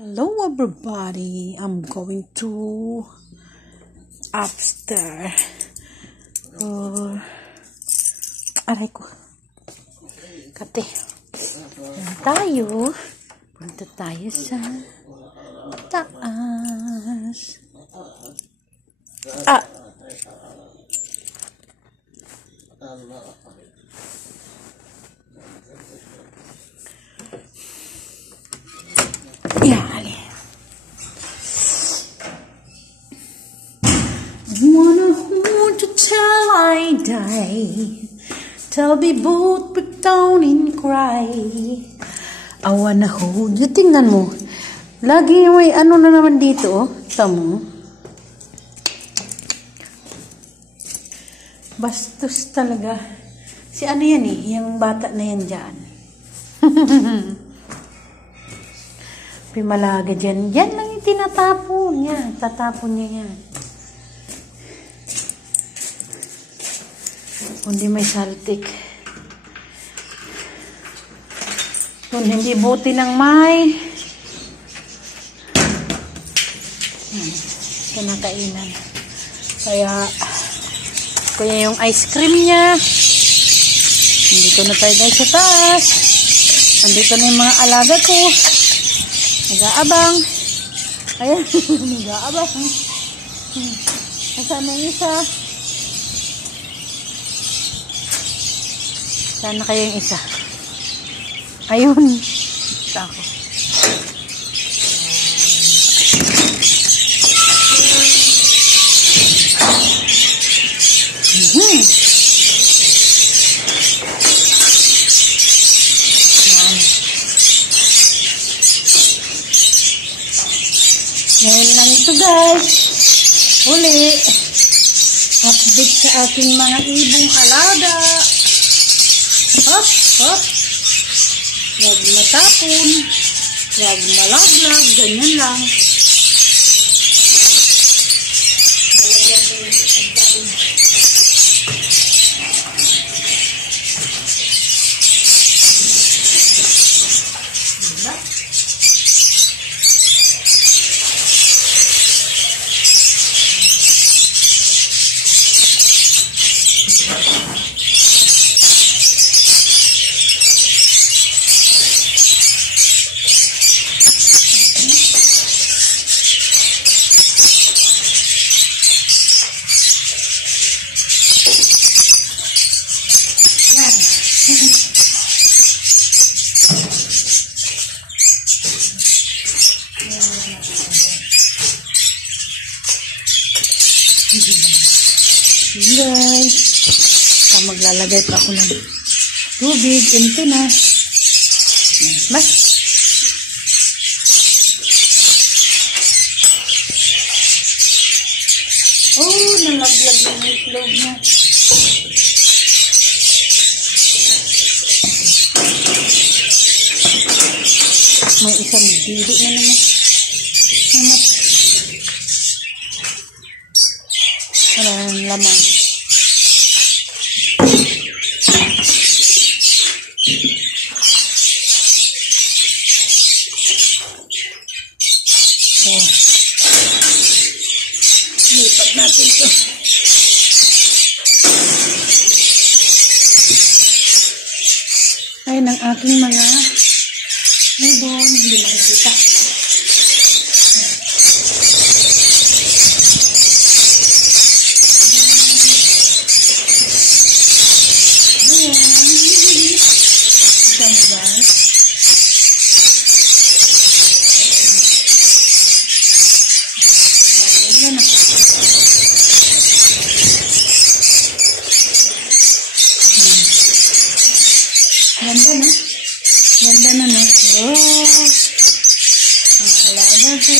Hello everybody, I'm going to upstairs. Aray ko. Kate. Punta tayo sa taas. Yali. Wanna hold you till I die, till we both break down and cry. I wanna hold you. Tingnan mo. Lagi may ano na naman dito, oh. Tamo. Bastos talaga. Si ano yan eh, yung bata na yan dyan. Pimalaga dyan. Yan lang yung tinatapon niya. Tatapon niya yan. Kundi may saltik. Kung hindi buti ng may kinakainan. Kaya yung ice cream niya. Nandito na tayo guys sa taas. Nandito na yung mga alaga ko. Nag-aabang. Ayan. Nag-aabang. Nasaan na yung isa? Sana kayo yung isa. Ayun. Tako. Ngayon lang ito guys. Uli. Update sa aking mga ibong alaga. Hop, hop. Huwag matapon. Huwag malaglag. Ganyan lang. Malagyan ko yung pagkain. Diba? Guys, maglalagay pa ako ng tubig, empty na. Mas nalaglag yung itlog niya. May isang dili na naman. Ang laman. Lipat natin ito. Ayun ang aking mga ibon. Hindi makikita. Ganda na. Ganda na na. Oh. Ang alaga ko.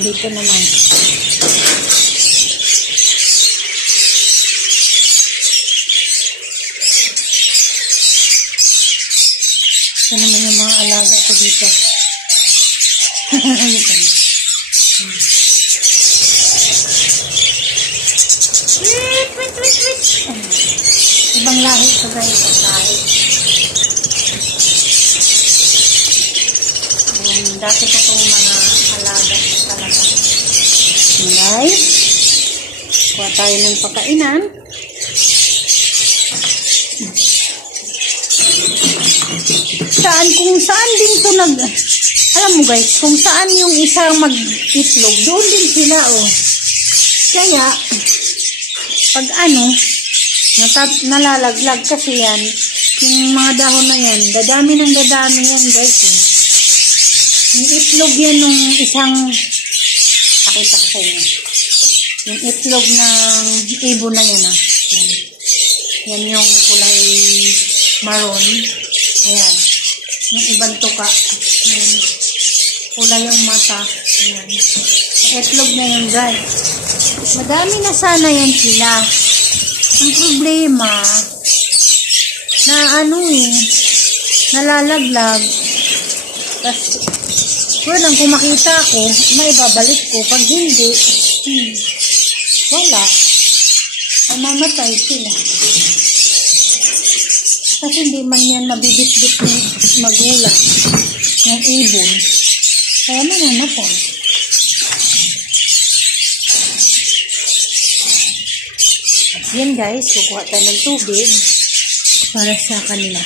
Dito naman. Ito naman yung mga alaga ko dito. Wait. Ibang lahi ito guys, ibang lahi. Dati ko itong mga alaga talaga. Guys, kuha tayo ng pagkainan. Kung saan din ito alam mo guys, kung saan yung isang mag-itlog, doon din sila oh. Kaya, pag nalalaglag kasi yan, yung mga dahon na yan, dadami ng dadami yan guys eh. Yung itlog yan nung isang, pakita ko sa inyo. Yung itlog ng ibon na yan ah. Yan yung kulay maroon. Ayan. Yung ibang tuka. Ayan. Kulay yung mata. Ayan. Itlog na yun guys. Madami na sana yan sila. Ang problema, na nalalaglag. Tapos, walang kung makita ko, maibabalik ko. Pag hindi, wala. Mamatay sila. Kasi hindi man yan mabibit-bit ng magulang ng ibon. Kaya mamamatay. Yan guys, kukuha tayo ng tubig para sa kanila.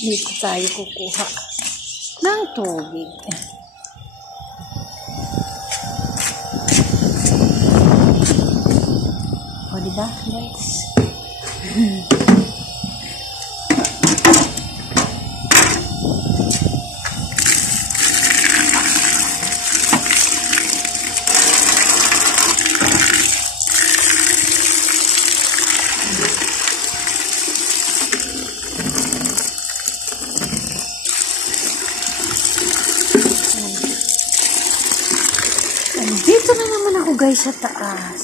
Dito tayo kukuha ng tubig. O, diba guys? Dito na naman ako guys sa taas.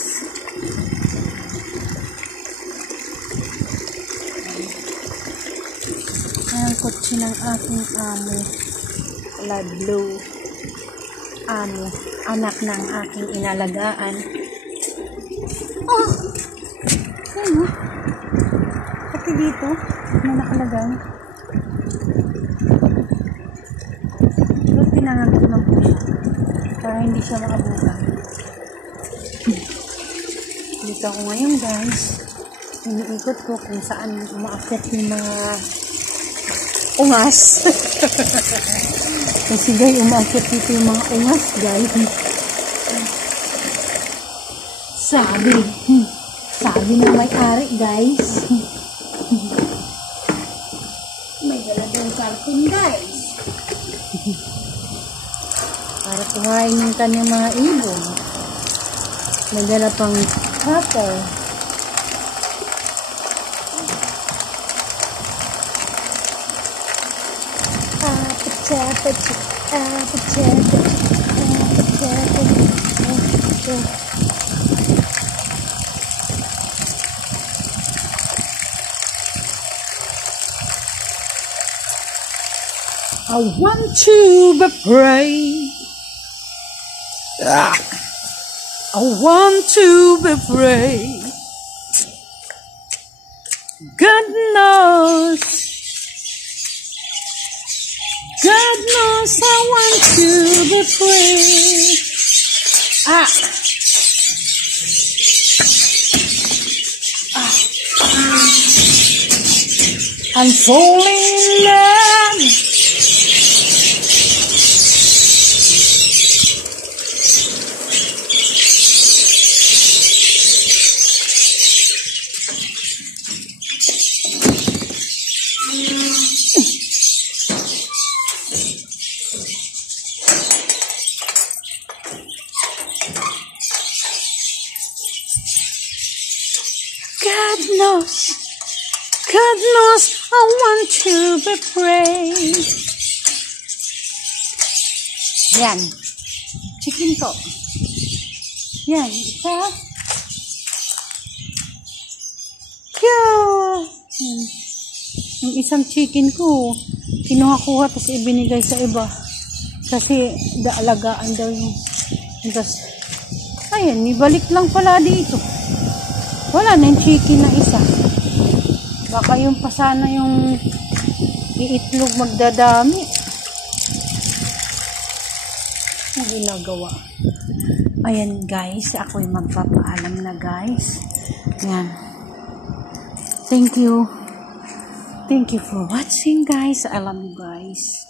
Ang kotse ng aking amo. Light blue. Amo. Anak ng aking inalagaan. Oh! Ano? Pati dito, may nakalagay. Pero pinanganto na po siya. Para hindi siya makabuka. Dito ako ngayon guys. Iniikot ko kung saan umaakyat yung mga ungas. Kasi guys, umaakyat dito yung mga ungas guys. Sabi na may-ari guys. May dalawang karton guys. Para kuhain yung kanyang mga ibon. May dala pang apple. I want to be brave. I want to be brave. God knows I want to be brave. I'm falling in love. God knows I want to be brave. Yan. Chicken ko. Yan. Isa. Yung isang chicken ko, kinuha-kuha tapos ibinigay sa iba. Kasi daalagaan daw yung tas, ayan, ibalik lang pala dito. Wala na yung chicken na isa. Baka yung pasana yung iitlog magdadami. Ang ginagawa. Ayan guys, ako'y magpapaalam na guys. Ayan. Thank you. Thank you for watching guys. I love you guys.